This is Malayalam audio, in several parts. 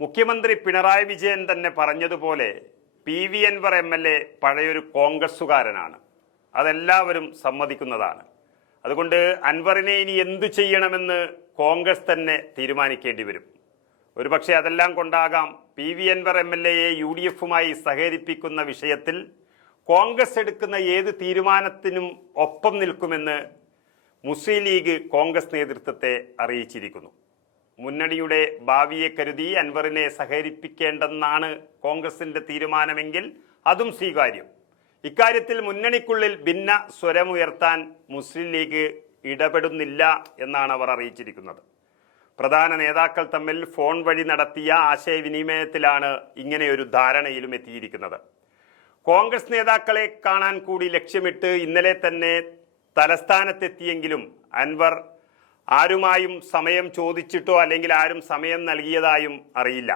മുഖ്യമന്ത്രി പിണറായി വിജയൻ തന്നെ പറഞ്ഞതുപോലെ P V Anvar M L A പഴയൊരു കോൺഗ്രസ്സുകാരനാണ്. അതെല്ലാവരും സമ്മതിക്കുന്നതാണ്. അതുകൊണ്ട് അൻവറിനെ ഇനി എന്തു ചെയ്യണമെന്ന് കോൺഗ്രസ് തന്നെ തീരുമാനിക്കേണ്ടി വരും. ഒരുപക്ഷെ അതെല്ലാം കൊണ്ടാകാം P V Anvar M L എയെ U D എഫുമായി സഹകരിപ്പിക്കുന്ന വിഷയത്തിൽ കോൺഗ്രസ് എടുക്കുന്ന ഏത് തീരുമാനത്തിനും ഒപ്പം നിൽക്കുമെന്ന് മുസ്ലിം ലീഗ് കോൺഗ്രസ് നേതൃത്വത്തെ അറിയിച്ചിരിക്കുന്നു. മുന്നണിയുടെ ഭാവിയെ കരുതി അൻവറിനെ സഹകരിപ്പിക്കേണ്ടെന്നാണ് കോൺഗ്രസിന്റെ തീരുമാനമെങ്കിൽ അതും സ്വീകാര്യം. ഇക്കാര്യത്തിൽ മുന്നണിക്കുള്ളിൽ ഭിന്ന സ്വരമുയർത്താൻ മുസ്ലിം ലീഗ് ഇടപെടുന്നില്ല എന്നാണ് അവർ അറിയിച്ചിരിക്കുന്നത്. പ്രധാന നേതാക്കൾ തമ്മിൽ ഫോൺ വഴി നടത്തിയ ആശയവിനിമയത്തിലാണ് ഇങ്ങനെയൊരു ധാരണയിലും എത്തിയിരിക്കുന്നത്. കോൺഗ്രസ് നേതാക്കളെ കാണാൻ കൂടി ലക്ഷ്യമിട്ട് ഇന്നലെ തന്നെ തലസ്ഥാനത്തെത്തിയെങ്കിലും അൻവർ ആരുമായും സമയം ചോദിച്ചിട്ടോ അല്ലെങ്കിൽ ആരും സമയം നൽകിയതായും അറിയില്ല.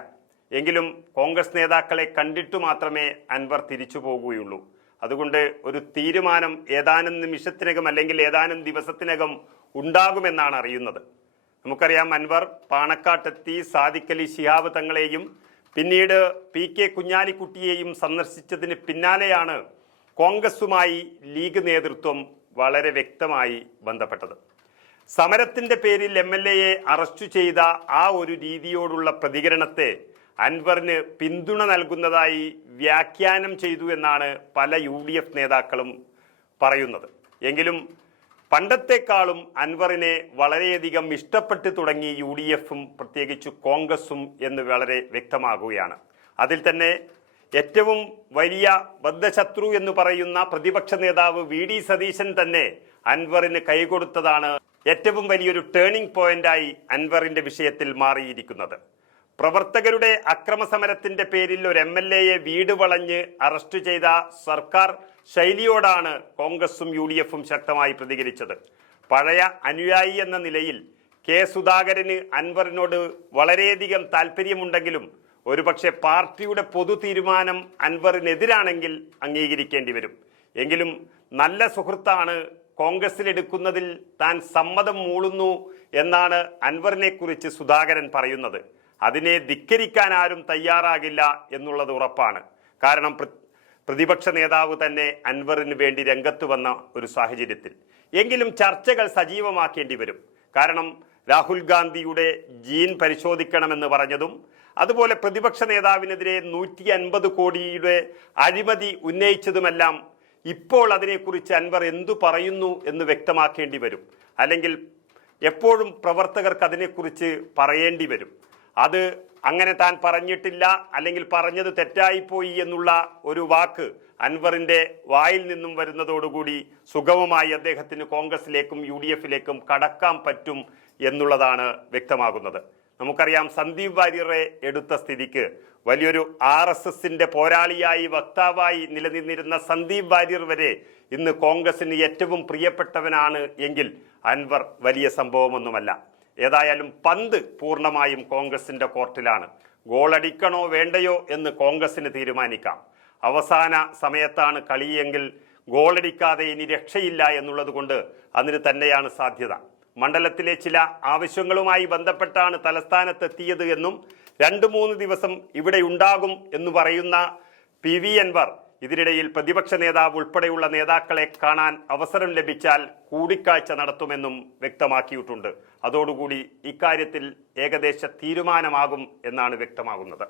എങ്കിലും കോൺഗ്രസ് നേതാക്കളെ കണ്ടിട്ടു മാത്രമേ അൻവർ തിരിച്ചു പോകുകയുള്ളൂ. അതുകൊണ്ട് ഒരു തീരുമാനം ഏതാനും നിമിഷത്തിനകം അല്ലെങ്കിൽ ഏതാനും ദിവസത്തിനകം ഉണ്ടാകുമെന്നാണ് അറിയുന്നത്. നമുക്കറിയാം അൻവർ പാണക്കാട്ടെത്തി സാദിഖലി ശിഹാബ് തങ്ങളെയും പിന്നീട് പി കെ കുഞ്ഞാലിക്കുട്ടിയെയും സന്ദർശിച്ചതിന് പിന്നാലെയാണ് കോൺഗ്രസുമായി ലീഗ് നേതൃത്വം വളരെ വ്യക്തമായി ബന്ധപ്പെട്ടത്. സമരത്തിന്റെ പേരിൽ എം എൽ എയെ അറസ്റ്റ് ചെയ്ത ആ ഒരു രീതിയോടുള്ള പ്രതികരണത്തെ അൻവറിന് പിന്തുണ നൽകുന്നതായി വ്യാഖ്യാനം ചെയ്തു എന്നാണ് പല യു ഡി എഫ് നേതാക്കളും പറയുന്നത്. എങ്കിലും പണ്ടത്തെക്കാളും അൻവറിനെ വളരെയധികം ഇഷ്ടപ്പെട്ട് തുടങ്ങി യു ഡി എഫും പ്രത്യേകിച്ച് കോൺഗ്രസും എന്ന് വളരെ വ്യക്തമാകുകയാണ്. അതിൽ തന്നെ ഏറ്റവും വലിയ ബദ്ധശത്രു എന്ന് പറയുന്ന പ്രതിപക്ഷ നേതാവ് വി ഡി സതീശൻ തന്നെ അൻവറിന് കൈകൊടുത്തതാണ് ഏറ്റവും വലിയൊരു ടേണിംഗ് പോയിന്റായി അൻവറിന്റെ വിഷയത്തിൽ മാറിയിരിക്കുന്നത്. പ്രവർത്തകരുടെ അക്രമസമരത്തിന്റെ പേരിൽ ഒരു എം എൽ എയെ വീട് വളഞ്ഞ് അറസ്റ്റ് ചെയ്ത സർക്കാർ ശൈലിയോടാണ് കോൺഗ്രസും യു ഡി എഫും ശക്തമായി പ്രതികരിച്ചത്. പഴയ അനുയായി എന്ന നിലയിൽ കെ സുധാകരന് അൻവറിനോട് വളരെയധികം താല്പര്യമുണ്ടെങ്കിലും ഒരുപക്ഷെ പാർട്ടിയുടെ പൊതു തീരുമാനം അൻവറിനെതിരാണെങ്കിൽ അംഗീകരിക്കേണ്ടി വരും. എങ്കിലും നല്ല സുഹൃത്താണ് കോൺഗ്രസിൽ എടുക്കുന്നതിൽ താൻ സമ്മതം മൂളുന്നു എന്നാണ് അൻവറിനെ കുറിച്ച് സുധാകരൻ പറയുന്നത്. അതിനെ ധിക്കരിക്കാൻ ആരും തയ്യാറാകില്ല എന്നുള്ളത് ഉറപ്പാണ്. കാരണം പ്രതിപക്ഷ നേതാവ് തന്നെ അൻവറിന് വേണ്ടി രംഗത്ത് വന്ന ഒരു സാഹചര്യത്തിൽ. എങ്കിലും ചർച്ചകൾ സജീവമാക്കേണ്ടി വരും. കാരണം രാഹുൽ ഗാന്ധിയുടെ ജീൻ പരിശോധിക്കണമെന്ന് പറഞ്ഞതും അതുപോലെ പ്രതിപക്ഷ നേതാവിനെതിരെ നൂറ്റി അൻപത് കോടിയുടെ അഴിമതി ഉന്നയിച്ചതുമെല്ലാം ഇപ്പോൾ അതിനെക്കുറിച്ച് അൻവർ എന്തു പറയുന്നു എന്ന് വ്യക്തമാക്കേണ്ടി വരും. അല്ലെങ്കിൽ എപ്പോഴും പ്രവർത്തകർക്ക് അതിനെക്കുറിച്ച് പറയേണ്ടി വരും. അത് അങ്ങനെ താൻ പറഞ്ഞിട്ടില്ല അല്ലെങ്കിൽ പറഞ്ഞത് തെറ്റായിപ്പോയി എന്നുള്ള ഒരു വാക്ക് അൻവറിന്റെ വായിൽ നിന്നും വരുന്നതോടുകൂടി സുഗമമായി അദ്ദേഹത്തിന് കോൺഗ്രസിലേക്കും യു ഡി എഫിലേക്കും കടക്കാൻ പറ്റും എന്നുള്ളതാണ് വ്യക്തമാകുന്നത്. നമുക്കറിയാം സന്ദീപ് വാര്യറെ എടുത്ത സ്ഥിതിക്ക് വലിയൊരു ആർ എസ് എസിന്റെ പോരാളിയായി വക്താവായി നിലനിന്നിരുന്ന സന്ദീപ് വാര്യർ വരെ ഇന്ന് കോൺഗ്രസിന് ഏറ്റവും പ്രിയപ്പെട്ടവനാണ് എങ്കിൽ അൻവർ വലിയ സംഭവമൊന്നുമല്ല. ഏതായാലും പന്ത് പൂർണമായും കോൺഗ്രസിന്റെ കോർട്ടിലാണ്. ഗോളടിക്കണോ വേണ്ടയോ എന്ന് കോൺഗ്രസിന് തീരുമാനിക്കാം. അവസാന സമയത്താണ് കളിയെങ്കിൽ ഗോളടിക്കാതെ ഇനി രക്ഷയില്ല എന്നുള്ളത് കൊണ്ട് അതിന് തന്നെയാണ് സാധ്യത. മണ്ഡലത്തിലെ ചില ആവശ്യങ്ങളുമായി ബന്ധപ്പെട്ടാണ് തലസ്ഥാനത്തെത്തിയത് എന്നും രണ്ട് മൂന്ന് ദിവസം ഇവിടെ ഉണ്ടാകും എന്ന് പറയുന്ന പി വി അൻവർ ഇതിനിടയിൽ പ്രതിപക്ഷ നേതാവ് ഉൾപ്പെടെയുള്ള നേതാക്കളെ കാണാൻ അവസരം ലഭിച്ചാൽ കൂടിക്കാഴ്ച നടത്തുമെന്നും വ്യക്തമാക്കിയിട്ടുണ്ട്. അതോടുകൂടി ഇക്കാര്യത്തിൽ ഏകദേശ തീരുമാനമാകും എന്നാണ് വ്യക്തമാകുന്നത്.